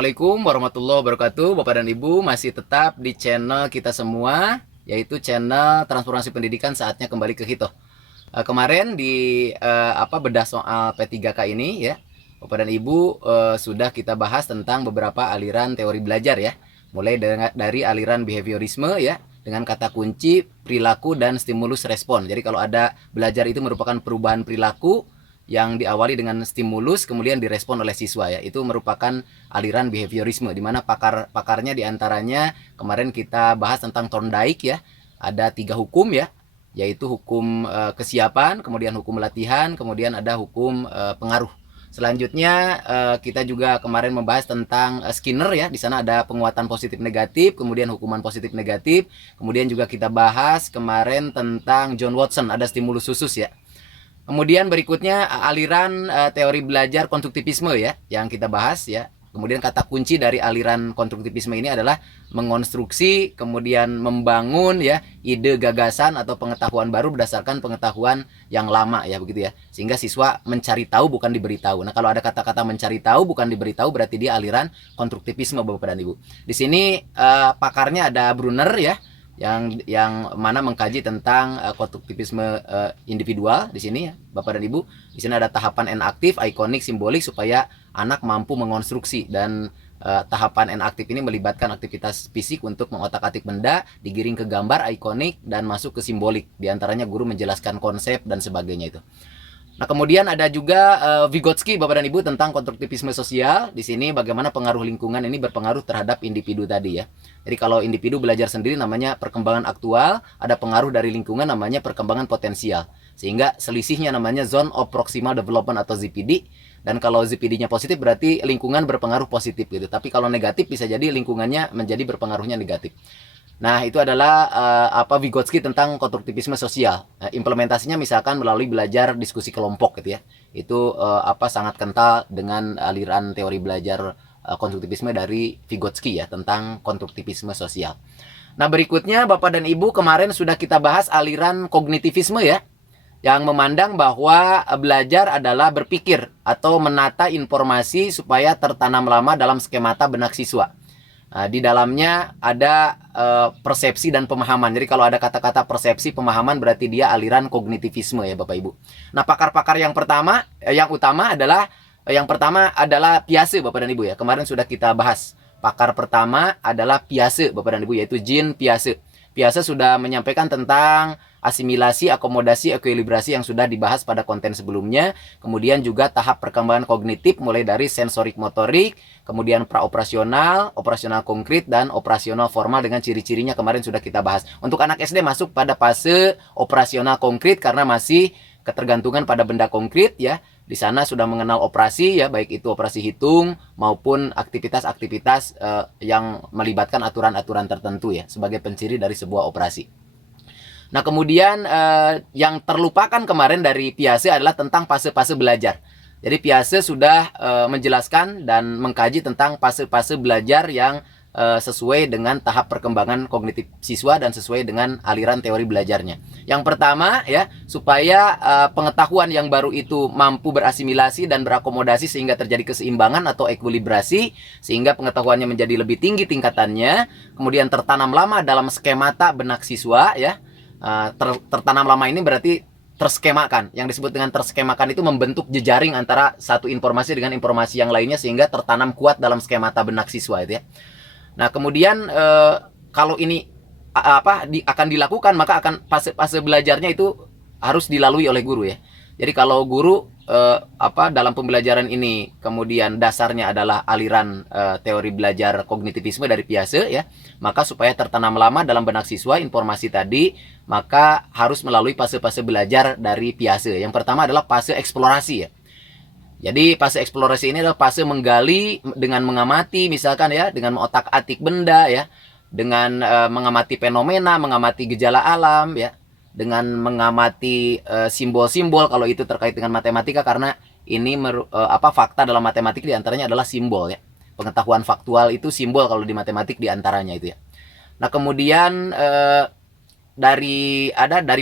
Assalamualaikum warahmatullahi wabarakatuh. Bapak dan Ibu masih tetap di channel kita semua, yaitu channel Transformasi Pendidikan. Saatnya kembali ke Hito. Kemarin di bedah soal P3K ini ya, Bapak dan Ibu sudah kita bahas tentang beberapa aliran teori belajar ya. Mulai dari aliran behaviorisme ya, dengan kata kunci perilaku dan stimulus respon. Jadi kalau ada belajar itu merupakan perubahan perilaku yang diawali dengan stimulus kemudian direspon oleh siswa ya. Itu merupakan aliran behaviorisme, di mana pakarnya diantaranya kemarin kita bahas tentang Thorndike ya. Ada 3 hukum ya, yaitu hukum kesiapan, kemudian hukum latihan, kemudian ada hukum pengaruh. Selanjutnya kita juga kemarin membahas tentang Skinner ya. Di sana ada penguatan positif negatif, kemudian hukuman positif negatif. Kemudian juga kita bahas kemarin tentang John Watson, ada stimulus khusus ya. Kemudian berikutnya aliran teori belajar konstruktivisme ya, yang kita bahas ya. Kemudian kata kunci dari aliran konstruktivisme ini adalah mengonstruksi, kemudian membangun ya ide, gagasan atau pengetahuan baru berdasarkan pengetahuan yang lama ya, begitu ya. Sehingga siswa mencari tahu bukan diberitahu. Nah, kalau ada kata-kata mencari tahu bukan diberitahu berarti dia aliran konstruktivisme Bapak dan Ibu. Di sini pakarnya ada Brunner ya, yang mana mengkaji tentang konstruktivisme individual di sini ya, Bapak dan Ibu. Di sini ada tahapan enaktif, ikonik, simbolik supaya anak mampu mengonstruksi, dan tahapan enaktif ini melibatkan aktivitas fisik untuk mengotak-atik benda, digiring ke gambar ikonik dan masuk ke simbolik. Di antaranya guru menjelaskan konsep dan sebagainya itu. Nah, kemudian ada juga Vygotsky Bapak dan Ibu tentang konstruktivisme sosial. Di sini bagaimana pengaruh lingkungan ini berpengaruh terhadap individu tadi ya. Jadi kalau individu belajar sendiri namanya perkembangan aktual, ada pengaruh dari lingkungan namanya perkembangan potensial. Sehingga selisihnya namanya Zone of Proximal Development atau ZPD. Dan kalau ZPD-nya positif berarti lingkungan berpengaruh positif gitu. Tapi kalau negatif bisa jadi lingkungannya menjadi berpengaruhnya negatif. Nah, itu adalah Vygotsky tentang konstruktivisme sosial. Nah, implementasinya misalkan melalui belajar diskusi kelompok gitu ya. Itu sangat kental dengan aliran teori belajar konstruktivisme dari Vygotsky ya, tentang konstruktivisme sosial. Nah, berikutnya Bapak dan Ibu kemarin sudah kita bahas aliran kognitivisme ya, yang memandang bahwa belajar adalah berpikir atau menata informasi supaya tertanam lama dalam skemata benak siswa. Nah, di dalamnya ada persepsi dan pemahaman. Jadi kalau ada kata-kata persepsi, pemahaman berarti dia aliran kognitivisme ya Bapak Ibu. Nah, pakar-pakar yang utama adalah Piaget Bapak dan Ibu ya. Kemarin sudah kita bahas. Pakar pertama adalah Piaget Bapak dan Ibu, yaitu Jean Piaget. Piaget sudah menyampaikan tentang asimilasi, akomodasi, ekuilibrasi yang sudah dibahas pada konten sebelumnya. Kemudian juga tahap perkembangan kognitif mulai dari sensorik motorik, kemudian praoperasional, operasional konkret, dan operasional formal dengan ciri-cirinya kemarin sudah kita bahas. Untuk anak SD masuk pada fase operasional konkret karena masih ketergantungan pada benda konkret ya. Di sana sudah mengenal operasi ya, baik itu operasi hitung maupun aktivitas-aktivitas yang melibatkan aturan-aturan tertentu ya, sebagai penciri dari sebuah operasi. Nah, kemudian yang terlupakan kemarin dari Piaget adalah tentang fase-fase belajar. Jadi Piaget sudah menjelaskan dan mengkaji tentang fase-fase belajar yang sesuai dengan tahap perkembangan kognitif siswa dan sesuai dengan aliran teori belajarnya. Yang pertama ya, supaya pengetahuan yang baru itu mampu berasimilasi dan berakomodasi sehingga terjadi keseimbangan atau ekuilibrasi, sehingga pengetahuannya menjadi lebih tinggi tingkatannya, kemudian tertanam lama dalam skemata benak siswa ya. Tertanam lama ini berarti terskemakan. Yang disebut dengan terskemakan itu membentuk jejaring antara satu informasi dengan informasi yang lainnya sehingga tertanam kuat dalam skemata benak siswa itu ya. Nah, kemudian kalau ini akan dilakukan, maka akan fase belajarnya itu harus dilalui oleh guru ya. Jadi kalau guru dalam pembelajaran ini kemudian dasarnya adalah aliran teori belajar kognitivisme dari Piaget ya, maka supaya tertanam lama dalam benak siswa informasi tadi, maka harus melalui fase-fase belajar dari Piaget. Yang pertama adalah fase eksplorasi ya. Jadi fase eksplorasi ini adalah fase menggali dengan mengamati, misalkan ya, dengan mengotak-atik benda ya, dengan mengamati fenomena, mengamati gejala alam ya, dengan mengamati simbol-simbol kalau itu terkait dengan matematika, karena ini fakta dalam matematik diantaranya adalah simbol ya. Pengetahuan faktual itu simbol kalau di matematik diantaranya itu ya. Nah, kemudian dari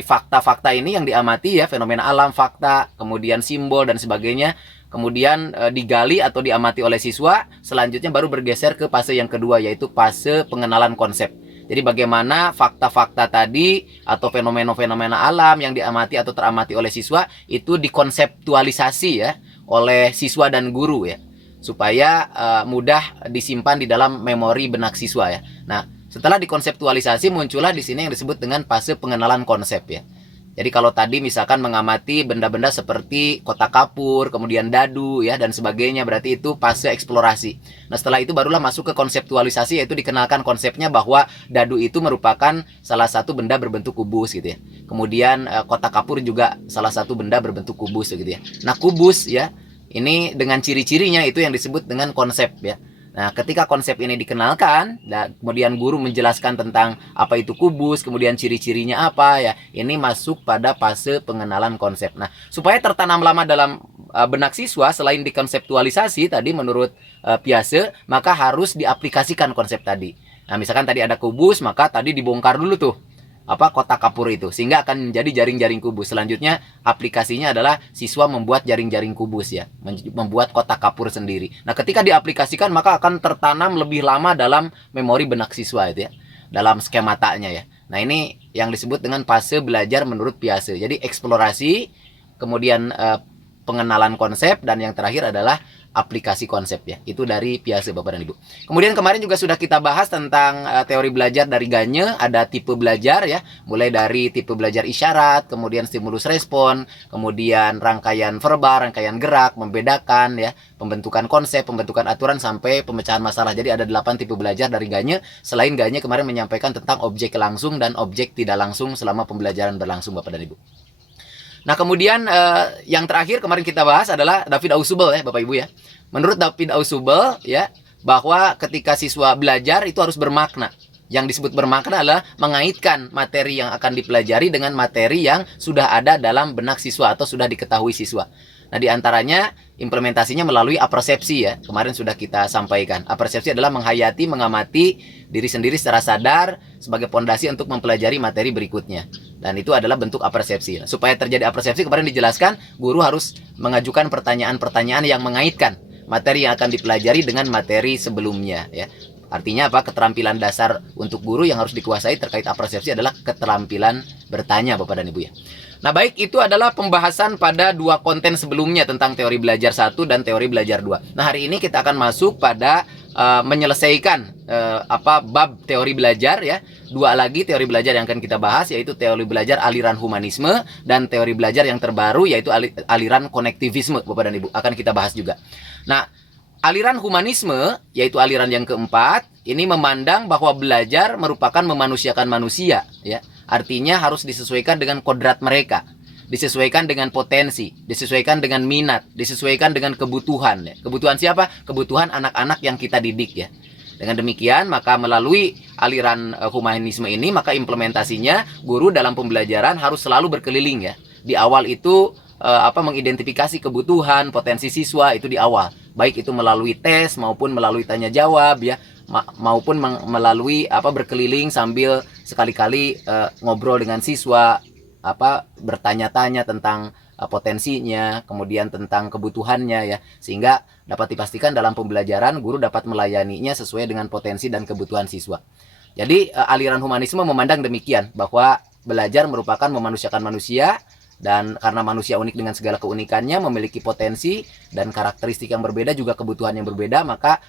fakta-fakta ini yang diamati ya, fenomena alam, fakta, kemudian simbol dan sebagainya, kemudian digali atau diamati oleh siswa, selanjutnya baru bergeser ke fase yang kedua, yaitu fase pengenalan konsep. Jadi bagaimana fakta-fakta tadi atau fenomena-fenomena alam yang diamati atau teramati oleh siswa itu dikonseptualisasi ya oleh siswa dan guru ya, supaya mudah disimpan di dalam memori benak siswa ya. Nah, setelah dikonseptualisasi muncullah di sini yang disebut dengan fase pengenalan konsep ya. Jadi kalau tadi misalkan mengamati benda-benda seperti kotak kapur, kemudian dadu ya dan sebagainya, berarti itu fase eksplorasi. Nah, setelah itu barulah masuk ke konseptualisasi, yaitu dikenalkan konsepnya bahwa dadu itu merupakan salah satu benda berbentuk kubus gitu ya. Kemudian kotak kapur juga salah satu benda berbentuk kubus gitu ya. Nah, kubus ya, ini dengan ciri-cirinya itu yang disebut dengan konsep ya. Nah, ketika konsep ini dikenalkan, kemudian guru menjelaskan tentang apa itu kubus, kemudian ciri-cirinya apa ya, ini masuk pada fase pengenalan konsep. Nah, supaya tertanam lama dalam benak siswa, selain dikonseptualisasi tadi menurut Piaget, maka harus diaplikasikan konsep tadi. Nah, misalkan tadi ada kubus, maka tadi dibongkar dulu tuh kotak kapur itu, sehingga akan menjadi jaring-jaring kubus. Selanjutnya aplikasinya adalah siswa membuat jaring-jaring kubus ya, membuat kotak kapur sendiri. Nah, ketika diaplikasikan maka akan tertanam lebih lama dalam memori benak siswa itu ya, dalam skematanya ya. Nah, ini yang disebut dengan fase belajar menurut Piaget. Jadi eksplorasi, kemudian pengenalan konsep, dan yang terakhir adalah aplikasi konsep ya. Itu dari Piaget Bapak dan Ibu. Kemudian kemarin juga sudah kita bahas tentang teori belajar dari Gagne, ada tipe belajar ya, mulai dari tipe belajar isyarat, kemudian stimulus respon, kemudian rangkaian verbal, rangkaian gerak, membedakan ya, pembentukan konsep, pembentukan aturan sampai pemecahan masalah. Jadi ada 8 tipe belajar dari Gagne. Selain Gagne kemarin menyampaikan tentang objek langsung dan objek tidak langsung selama pembelajaran berlangsung Bapak dan Ibu. Nah, kemudian yang terakhir kemarin kita bahas adalah David Ausubel ya Bapak Ibu ya. Menurut David Ausubel ya, bahwa ketika siswa belajar itu harus bermakna. Yang disebut bermakna adalah mengaitkan materi yang akan dipelajari dengan materi yang sudah ada dalam benak siswa atau sudah diketahui siswa. Nah, diantaranya implementasinya melalui apersepsi ya. Kemarin sudah kita sampaikan. Apersepsi adalah menghayati, mengamati diri sendiri secara sadar sebagai pondasi untuk mempelajari materi berikutnya. Dan itu adalah bentuk apersepsi. Nah, supaya terjadi apersepsi kemarin dijelaskan, guru harus mengajukan pertanyaan-pertanyaan yang mengaitkan materi yang akan dipelajari dengan materi sebelumnya ya. Artinya apa? Keterampilan dasar untuk guru yang harus dikuasai terkait apersepsi adalah keterampilan bertanya Bapak dan Ibu ya. Nah, baik, itu adalah pembahasan pada 2 konten sebelumnya tentang teori belajar 1 dan teori belajar 2. Nah, hari ini kita akan masuk pada menyelesaikan bab teori belajar ya. 2 lagi teori belajar yang akan kita bahas, yaitu teori belajar aliran humanisme dan teori belajar yang terbaru yaitu aliran konektivisme Bapak dan Ibu. Akan kita bahas juga. Nah, aliran humanisme yaitu aliran yang keempat, ini memandang bahwa belajar merupakan memanusiakan manusia ya. Artinya harus disesuaikan dengan kodrat mereka, disesuaikan dengan potensi, disesuaikan dengan minat, disesuaikan dengan kebutuhan ya. Kebutuhan siapa? Kebutuhan anak-anak yang kita didik ya. Dengan demikian maka melalui aliran humanisme ini, maka implementasinya guru dalam pembelajaran harus selalu berkeliling ya. Di awal itu mengidentifikasi kebutuhan, potensi siswa itu di awal. Baik itu melalui tes maupun melalui tanya jawab ya, maupun melalui berkeliling sambil sekali-kali ngobrol dengan siswa, bertanya-tanya tentang potensinya, kemudian tentang kebutuhannya ya, sehingga dapat dipastikan dalam pembelajaran guru dapat melayaninya sesuai dengan potensi dan kebutuhan siswa. Jadi aliran humanisme memandang demikian, bahwa belajar merupakan memanusiakan manusia, dan karena manusia unik dengan segala keunikannya, memiliki potensi dan karakteristik yang berbeda, juga kebutuhan yang berbeda, maka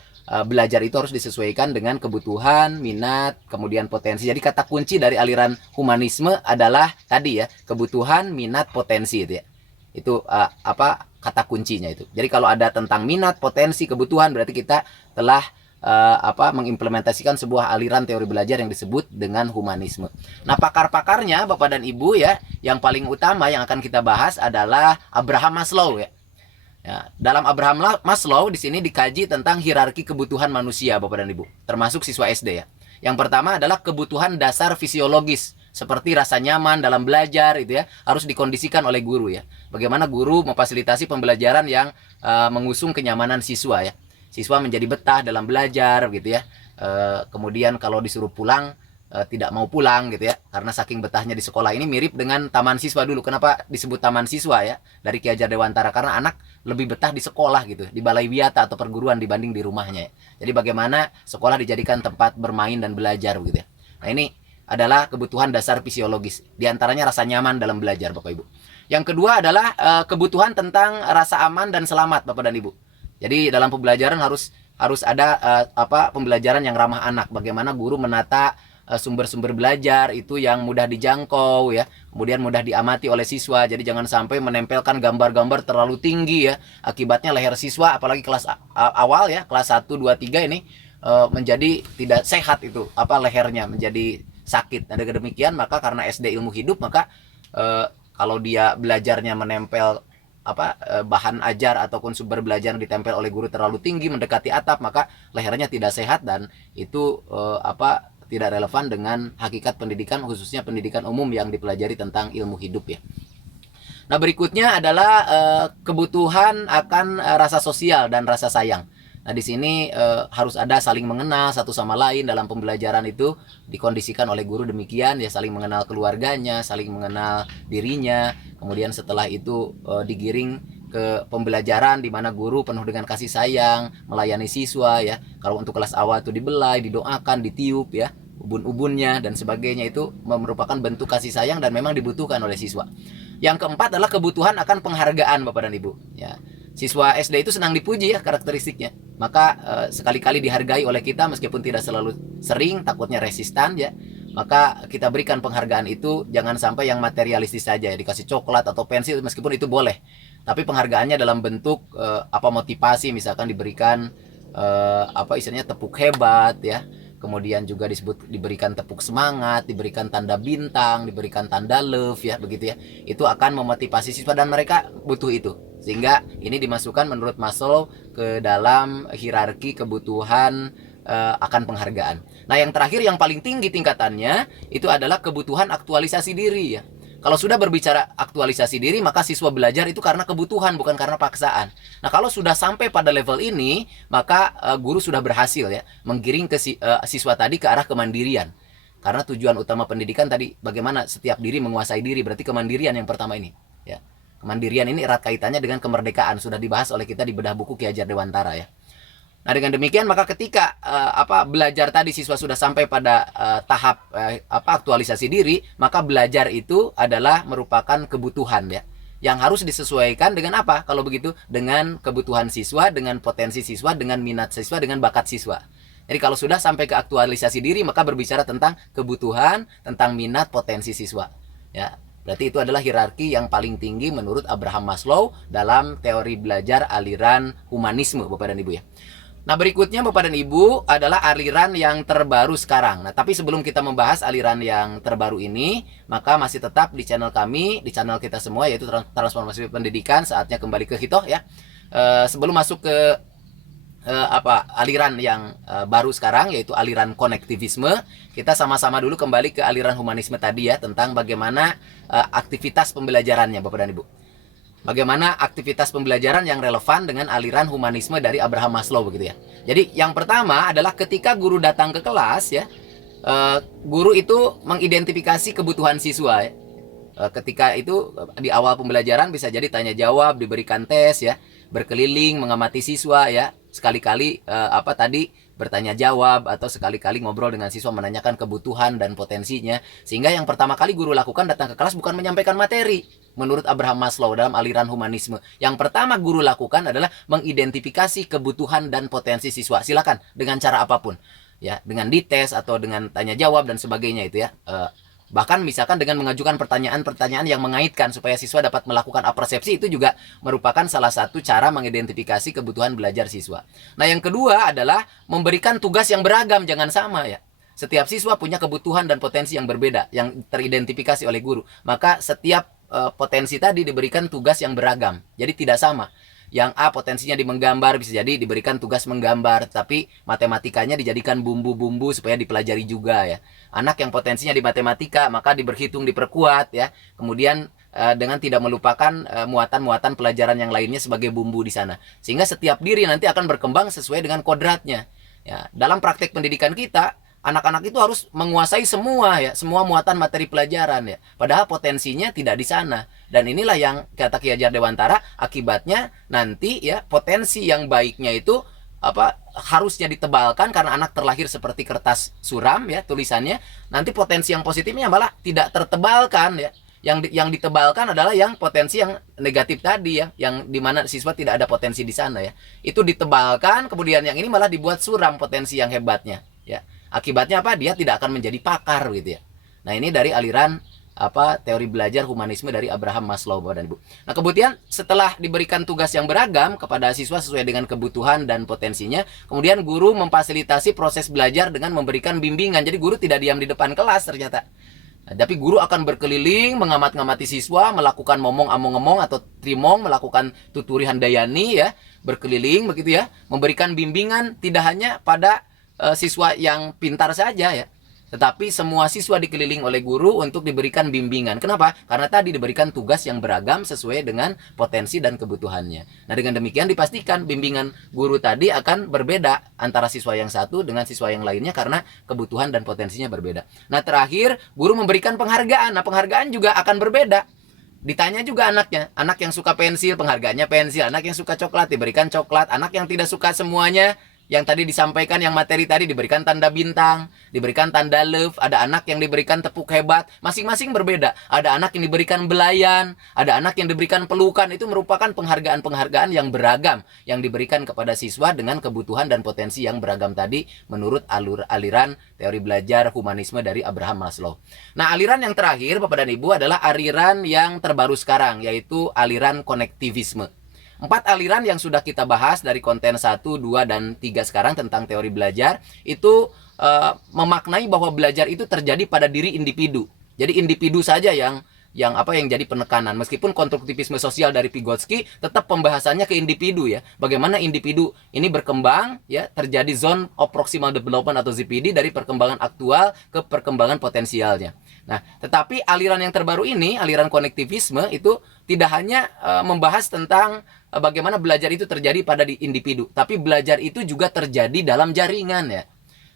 belajar itu harus disesuaikan dengan kebutuhan, minat, kemudian potensi. Jadi kata kunci dari aliran humanisme adalah tadi ya, kebutuhan, minat, potensi itu ya. Itu kata kuncinya itu. Jadi kalau ada tentang minat, potensi, kebutuhan, berarti kita telah mengimplementasikan sebuah aliran teori belajar yang disebut dengan humanisme. Nah, pakar-pakarnya Bapak dan Ibu ya, yang paling utama yang akan kita bahas adalah Abraham Maslow ya. Ya, dalam Abraham Maslow di sini dikaji tentang hierarki kebutuhan manusia Bapak dan Ibu, termasuk siswa SD ya. Yang pertama adalah kebutuhan dasar fisiologis, seperti rasa nyaman dalam belajar itu ya, harus dikondisikan oleh guru ya. Bagaimana guru memfasilitasi pembelajaran yang mengusung kenyamanan siswa ya. Siswa menjadi betah dalam belajar gitu ya. Kemudian kalau disuruh pulang tidak mau pulang gitu ya, karena saking betahnya di sekolah. Ini mirip dengan taman siswa dulu. Kenapa disebut taman siswa ya dari Ki Hajar Dewantara? Karena anak lebih betah di sekolah gitu, di balai wiyata atau perguruan dibanding di rumahnya ya. Jadi bagaimana sekolah dijadikan tempat bermain dan belajar gitu ya. Nah ini adalah kebutuhan dasar fisiologis. Di antaranya rasa nyaman dalam belajar Bapak Ibu. Yang kedua adalah kebutuhan tentang rasa aman dan selamat Bapak dan Ibu. Jadi dalam pembelajaran harus ada pembelajaran yang ramah anak. Bagaimana guru menata sumber-sumber belajar itu yang mudah dijangkau ya, kemudian mudah diamati oleh siswa. Jadi jangan sampai menempelkan gambar-gambar terlalu tinggi ya, akibatnya leher siswa apalagi kelas awal ya, kelas 1, 2, 3 ini menjadi tidak sehat itu, lehernya menjadi sakit. Nah dengan demikian maka karena SD ilmu hidup, maka kalau dia belajarnya menempel bahan ajar ataupun sumber belajar yang ditempel oleh guru terlalu tinggi mendekati atap, maka lehernya tidak sehat dan itu tidak relevan dengan hakikat pendidikan, khususnya pendidikan umum yang dipelajari tentang ilmu hidup ya. Nah berikutnya adalah kebutuhan akan rasa sosial dan rasa sayang. Nah di sini harus ada saling mengenal satu sama lain. Dalam pembelajaran itu dikondisikan oleh guru demikian ya, saling mengenal keluarganya, saling mengenal dirinya. Kemudian setelah itu digiring ke pembelajaran di mana guru penuh dengan kasih sayang melayani siswa ya. Kalau untuk kelas awal itu dibelai, didoakan, ditiup ya, ubun-ubunnya dan sebagainya, itu merupakan bentuk kasih sayang dan memang dibutuhkan oleh siswa. Yang keempat adalah kebutuhan akan penghargaan Bapak dan Ibu ya. Siswa SD itu senang dipuji ya karakteristiknya. Maka sekali-kali dihargai oleh kita meskipun tidak selalu sering, takutnya resistan ya. Maka kita berikan penghargaan itu, jangan sampai yang materialistis saja ya, dikasih coklat atau pensil meskipun itu boleh. Tapi penghargaannya dalam bentuk motivasi, misalkan diberikan istilahnya tepuk hebat ya. Kemudian juga diberikan tepuk semangat, diberikan tanda bintang, diberikan tanda love ya, begitu ya. Itu akan memotivasi siswa dan mereka butuh itu. Sehingga ini dimasukkan menurut Maslow ke dalam hierarki kebutuhan akan penghargaan. Nah, yang terakhir yang paling tinggi tingkatannya itu adalah kebutuhan aktualisasi diri ya. Kalau sudah berbicara aktualisasi diri, maka siswa belajar itu karena kebutuhan, bukan karena paksaan. Nah, kalau sudah sampai pada level ini, maka guru sudah berhasil ya menggiring siswa tadi ke arah kemandirian. Karena tujuan utama pendidikan tadi bagaimana setiap diri menguasai diri, berarti kemandirian yang pertama ini ya. Kemandirian ini erat kaitannya dengan kemerdekaan, sudah dibahas oleh kita di bedah buku Ki Hajar Dewantara ya. Nah dengan demikian maka ketika belajar tadi siswa sudah sampai pada tahap aktualisasi diri, maka belajar itu adalah merupakan kebutuhan ya, yang harus disesuaikan dengan apa? Kalau begitu dengan kebutuhan siswa, dengan potensi siswa, dengan minat siswa, dengan bakat siswa. Jadi kalau sudah sampai ke aktualisasi diri, maka berbicara tentang kebutuhan, tentang minat, potensi siswa ya. Berarti itu adalah hierarki yang paling tinggi menurut Abraham Maslow dalam teori belajar aliran humanisme Bapak dan Ibu ya. Nah berikutnya Bapak dan Ibu adalah aliran yang terbaru sekarang. Nah tapi sebelum kita membahas aliran yang terbaru ini, maka masih tetap di channel kami, di channel kita semua, yaitu Transformasi Pendidikan. Saatnya kembali ke Hitoh ya. Sebelum masuk ke aliran yang baru sekarang, yaitu aliran konektivisme, kita sama-sama dulu kembali ke aliran humanisme tadi ya, tentang bagaimana aktivitas pembelajarannya Bapak dan Ibu. Bagaimana aktivitas pembelajaran yang relevan dengan aliran humanisme dari Abraham Maslow begitu ya. Jadi yang pertama adalah ketika guru datang ke kelas ya, guru itu mengidentifikasi kebutuhan siswa ya. Ketika itu di awal pembelajaran bisa jadi tanya jawab, diberikan tes ya, berkeliling mengamati siswa ya, sekali-kali bertanya jawab, atau sekali-kali ngobrol dengan siswa menanyakan kebutuhan dan potensinya. Sehingga yang pertama kali guru lakukan datang ke kelas bukan menyampaikan materi. Menurut Abraham Maslow dalam aliran humanisme, yang pertama guru lakukan adalah mengidentifikasi kebutuhan dan potensi siswa. Silakan dengan cara apapun ya, dengan dites atau dengan tanya jawab dan sebagainya itu ya. Bahkan misalkan dengan mengajukan pertanyaan-pertanyaan yang mengaitkan supaya siswa dapat melakukan apersepsi, itu juga merupakan salah satu cara mengidentifikasi kebutuhan belajar siswa. Nah yang kedua adalah memberikan tugas yang beragam, jangan sama ya. Setiap siswa punya kebutuhan dan potensi yang berbeda yang teridentifikasi oleh guru. Maka setiap potensi tadi diberikan tugas yang beragam, jadi tidak sama. Yang A potensinya di menggambar, bisa jadi diberikan tugas menggambar, tapi matematikanya dijadikan bumbu-bumbu supaya dipelajari juga ya. Anak yang potensinya di matematika, maka diberhitung, diperkuat ya. Kemudian dengan tidak melupakan muatan-muatan pelajaran yang lainnya sebagai bumbu di sana. Sehingga setiap diri nanti akan berkembang sesuai dengan kodratnya. Ya, dalam praktek pendidikan kita, anak-anak itu harus menguasai semua ya, semua muatan materi pelajaran ya. Padahal potensinya tidak di sana. Dan inilah yang kata Ki Hajar Dewantara, akibatnya nanti ya potensi yang baiknya itu harusnya ditebalkan karena anak terlahir seperti kertas suram ya tulisannya. Nanti potensi yang positifnya malah tidak tertebalkan ya. Yang ditebalkan adalah yang potensi yang negatif tadi ya, yang dimana siswa tidak ada potensi di sana ya. Itu ditebalkan, kemudian yang ini malah dibuat suram potensi yang hebatnya ya. Akibatnya apa? Dia tidak akan menjadi pakar gitu ya. Nah, ini dari aliran teori belajar humanisme dari Abraham Maslow, Bapak dan Ibu. Nah, kemudian setelah diberikan tugas yang beragam kepada siswa sesuai dengan kebutuhan dan potensinya, kemudian guru memfasilitasi proses belajar dengan memberikan bimbingan. Jadi guru tidak diam di depan kelas ternyata. Nah, tapi guru akan berkeliling mengamat-ngamati siswa, melakukan momong among-among atau trimong, melakukan tuturi handayani ya, berkeliling begitu ya, memberikan bimbingan tidak hanya pada siswa yang pintar saja ya, tetapi semua siswa dikeliling oleh guru untuk diberikan bimbingan. Kenapa? Karena tadi diberikan tugas yang beragam sesuai dengan potensi dan kebutuhannya. Nah, dengan demikian dipastikan bimbingan guru tadi akan berbeda antara siswa yang satu dengan siswa yang lainnya karena kebutuhan dan potensinya berbeda. Nah, terakhir guru memberikan penghargaan. Nah, penghargaan juga akan berbeda. Ditanya juga anaknya, anak yang suka pensil, penghargaannya pensil. Anak yang suka coklat diberikan coklat. Anak yang tidak suka semuanya, yang tadi disampaikan, yang materi tadi diberikan tanda bintang, diberikan tanda love. Ada anak yang diberikan tepuk hebat, masing-masing berbeda. Ada anak yang diberikan belayan, ada anak yang diberikan pelukan. Itu merupakan penghargaan-penghargaan yang beragam yang diberikan kepada siswa dengan kebutuhan dan potensi yang beragam tadi menurut aliran teori belajar humanisme dari Abraham Maslow. Nah, aliran yang terakhir Bapak dan Ibu adalah aliran yang terbaru sekarang, yaitu aliran konektivisme. 4 aliran yang sudah kita bahas dari konten 1, 2, dan 3 sekarang tentang teori belajar itu memaknai bahwa belajar itu terjadi pada diri individu. Jadi individu saja yang jadi penekanan. Meskipun konstruktivisme sosial dari Vygotsky tetap pembahasannya ke individu ya. Bagaimana individu ini berkembang ya, terjadi zone of proximal development atau ZPD dari perkembangan aktual ke perkembangan potensialnya. Nah, tetapi aliran yang terbaru ini, aliran konektivisme itu tidak hanya membahas tentang bagaimana belajar itu terjadi pada individu, tapi belajar itu juga terjadi dalam jaringan ya.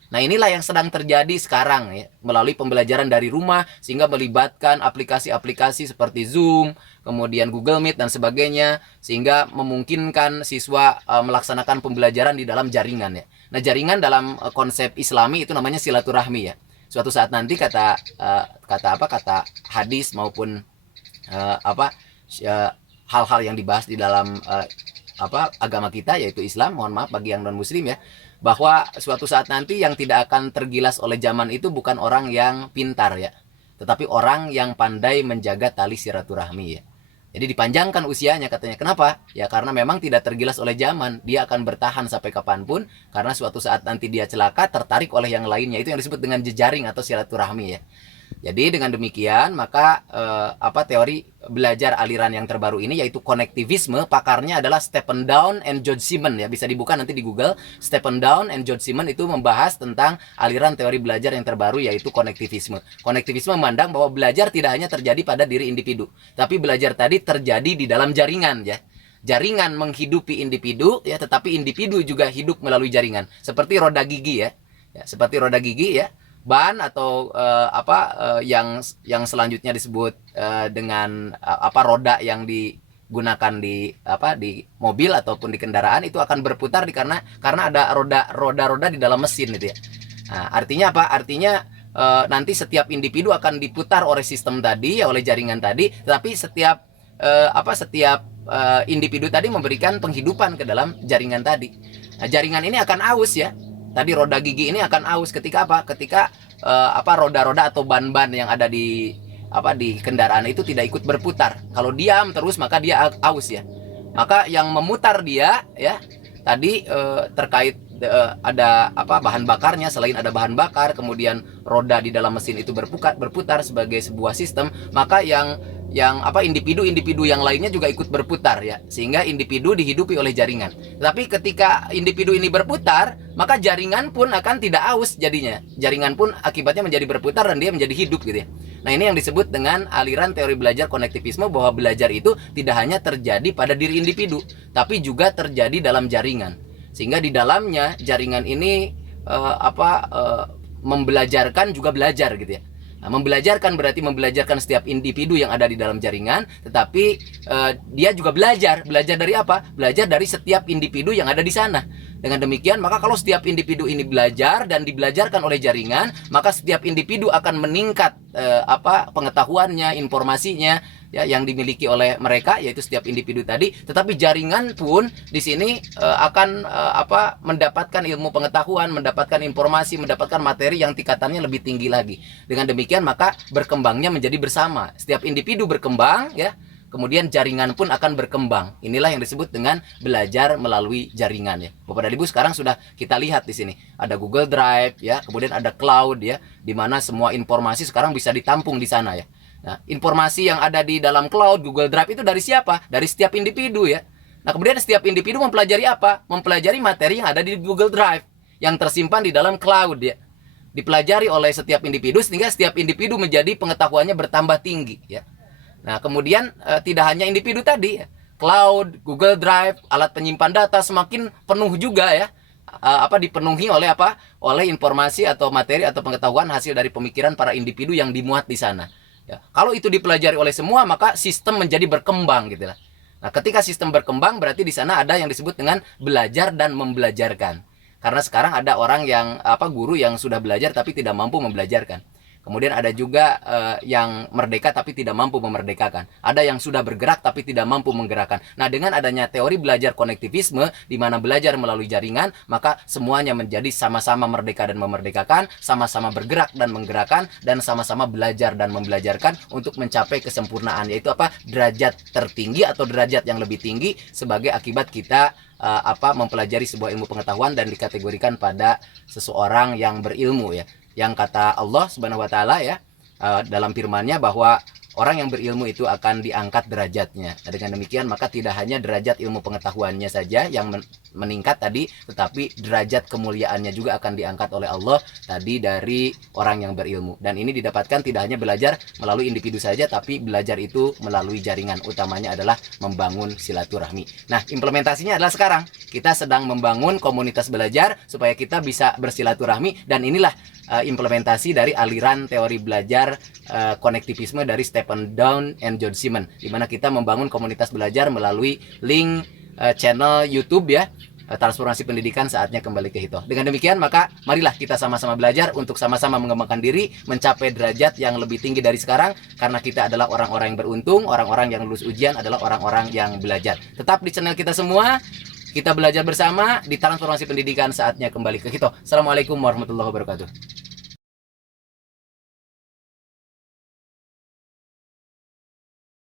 Nah, inilah yang sedang terjadi sekarang ya, melalui pembelajaran dari rumah sehingga melibatkan aplikasi-aplikasi seperti Zoom, kemudian Google Meet dan sebagainya, sehingga memungkinkan siswa melaksanakan pembelajaran di dalam jaringan ya. Nah, jaringan dalam konsep Islami itu namanya silaturahmi ya. Suatu saat nanti kata hadis maupun hal-hal yang dibahas di dalam agama kita yaitu Islam, mohon maaf bagi yang non muslim ya, bahwa suatu saat nanti yang tidak akan tergilas oleh zaman itu bukan orang yang pintar ya, tetapi orang yang pandai menjaga tali silaturahmi ya. Jadi dipanjangkan usianya katanya. Kenapa? Ya karena memang tidak tergilas oleh zaman. Dia akan bertahan sampai kapanpun, karena suatu saat nanti dia celaka tertarik oleh yang lainnya. Itu yang disebut dengan jejaring atau silaturahmi ya. Jadi dengan demikian maka teori belajar aliran yang terbaru ini yaitu konektivisme, pakarnya adalah Stephen Down and George Siemens ya, bisa dibuka nanti di Google. Stephen Down and George Siemens itu membahas tentang aliran teori belajar yang terbaru yaitu konektivisme. Konektivisme memandang bahwa belajar tidak hanya terjadi pada diri individu, tapi belajar tadi terjadi di dalam jaringan ya. Jaringan menghidupi individu ya, tetapi individu juga hidup melalui jaringan. Seperti roda gigi ya. Seperti roda gigi ya. Ban atau yang selanjutnya disebut dengan roda yang digunakan di mobil ataupun di kendaraan itu akan berputar karena ada roda-roda di dalam mesin gitu ya. Nah, artinya apa? Artinya nanti setiap individu akan diputar oleh sistem tadi ya, oleh jaringan tadi, tetapi setiap individu tadi memberikan penghidupan ke dalam jaringan tadi. Nah, jaringan ini akan aus ya. Tadi roda gigi ini akan aus ketika apa? Ketika roda-roda atau ban-ban yang ada di kendaraan itu tidak ikut berputar. Kalau diam terus maka dia aus ya. Maka yang memutar dia ya tadi terkait ada bahan bakarnya. Selain ada bahan bakar, kemudian roda di dalam mesin itu berputar sebagai sebuah sistem, maka yang individu-individu yang lainnya juga ikut berputar ya, sehingga individu dihidupi oleh jaringan. Tapi ketika individu ini berputar, maka jaringan pun akan tidak aus jadinya. Jaringan pun akibatnya menjadi berputar dan dia menjadi hidup gitu ya. Nah, ini yang disebut dengan aliran teori belajar konektivisme, bahwa belajar itu tidak hanya terjadi pada diri individu, tapi juga terjadi dalam jaringan. Sehingga di dalamnya jaringan ini membelajarkan juga belajar gitu ya. Nah, membelajarkan berarti membelajarkan setiap individu yang ada di dalam jaringan, tetapi dia juga belajar. Belajar dari apa? Belajar dari setiap individu yang ada di sana. Dengan demikian, maka kalau setiap individu ini belajar dan dibelajarkan oleh jaringan, maka setiap individu akan meningkat pengetahuannya, informasinya ya yang dimiliki oleh mereka, yaitu setiap individu tadi. Tetapi jaringan pun di sini akan mendapatkan ilmu pengetahuan, mendapatkan informasi, mendapatkan materi yang tingkatannya lebih tinggi lagi. Dengan demikian maka berkembangnya menjadi bersama. Setiap individu berkembang ya, kemudian jaringan pun akan berkembang. Inilah yang disebut dengan belajar melalui jaringan ya. Bapak dan Ibu, sekarang sudah kita lihat di sini ada Google Drive ya, kemudian ada cloud ya, di mana semua informasi sekarang bisa ditampung di sana ya. Nah, informasi yang ada di dalam cloud Google Drive itu dari siapa? Dari setiap individu ya. Nah, kemudian setiap individu mempelajari apa? Mempelajari materi yang ada di Google Drive yang tersimpan di dalam cloud ya. Dipelajari oleh setiap individu sehingga setiap individu menjadi pengetahuannya bertambah tinggi ya. Nah, kemudian tidak hanya individu tadi, cloud, Google Drive, alat penyimpan data semakin penuh juga ya. Dipenuhi oleh oleh informasi atau materi atau pengetahuan hasil dari pemikiran para individu yang dimuat di sana. Ya, kalau itu dipelajari oleh semua, maka sistem menjadi berkembang gitu lah. Nah, ketika sistem berkembang berarti di sana ada yang disebut dengan belajar dan membelajarkan. Karena sekarang ada orang yang guru yang sudah belajar tapi tidak mampu membelajarkan. Kemudian ada juga yang merdeka tapi tidak mampu memerdekakan. Ada yang sudah bergerak tapi tidak mampu menggerakkan. Nah, dengan adanya teori belajar konektivisme, di mana belajar melalui jaringan, maka semuanya menjadi sama-sama merdeka dan memerdekakan, sama-sama bergerak dan menggerakkan, dan sama-sama belajar dan membelajarkan untuk mencapai kesempurnaan, yaitu derajat tertinggi atau derajat yang lebih tinggi sebagai akibat kita mempelajari sebuah ilmu pengetahuan dan dikategorikan pada seseorang yang berilmu ya. Yang kata Allah Subhanahu wa taala ya dalam firman-Nya bahwa orang yang berilmu itu akan diangkat derajatnya. Nah, dengan demikian maka tidak hanya derajat ilmu pengetahuannya saja yang meningkat tadi, tetapi derajat kemuliaannya juga akan diangkat oleh Allah tadi dari orang yang berilmu. Dan ini didapatkan tidak hanya belajar melalui individu saja, tapi belajar itu melalui jaringan. Utamanya adalah membangun silaturahmi. Nah, implementasinya adalah sekarang kita sedang membangun komunitas belajar supaya kita bisa bersilaturahmi, dan inilah implementasi dari aliran teori belajar konektivisme dari Stephen Down and John Simon, di mana kita membangun komunitas belajar melalui link channel YouTube ya, Transformasi Pendidikan Saatnya Kembali ke Hito. Dengan demikian maka marilah kita sama-sama belajar untuk sama-sama mengembangkan diri mencapai derajat yang lebih tinggi dari sekarang, karena kita adalah orang-orang yang beruntung, orang-orang yang lulus ujian adalah orang-orang yang belajar. Tetap di channel kita semua, kita belajar bersama di Transformasi Pendidikan Saatnya Kembali ke Hito. Assalamualaikum warahmatullahi wabarakatuh.